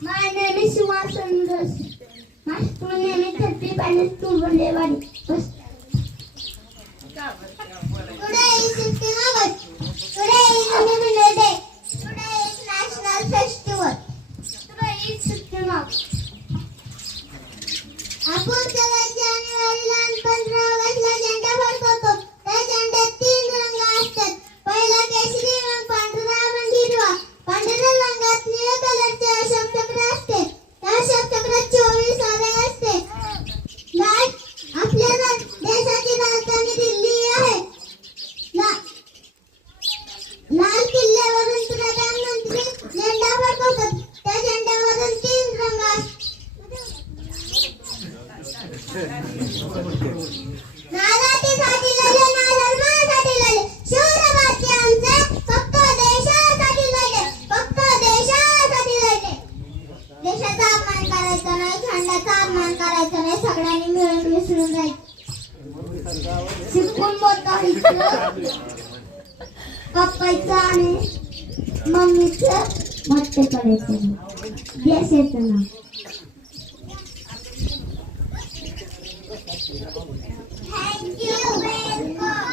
My name is Suvasan. My school name is Happy Finance School, Vandewadi. Today is 15 August. Today is Independence Day. Today is National Festival. Today is 15 August. आपण सगळ्या जानेवारीला आणि 15 ऑगस्टला झेंडा फडकवतो. त्या झेंड्यात 3 रंग असतात. पहिला केशरी रंग, पांढरा आणि हिरवा. पांढऱ्या रंगात निळ्या कलरचे अशोक चक्र असते. त्या अशोक चक्रात 24 रंग असते. लाल आपल्या देशाची राजधानी दिल्ली आहे. लाल किल्ल्यावरून प्रधानमंत्री झेंडा फडकवतात. त्या झेंड्यावरून 3 रंग असतात. नाराटीसाठी लढले, धर्मासाठी लढले, शूर भारतीय आमचे फक्त देशासाठी लढले, फक्त देशासाठी लढले. देशाचा अपमान करायचा नाही, खंडाचा अपमान करायचा नाही, सगळ्यांनी मिळून मिसळून राहायचं. शिकून मोठा व्हायचं, पप्पाचं आणि मम्मीचं मोठे करायचं. देशाचं नाव. Thank you very much.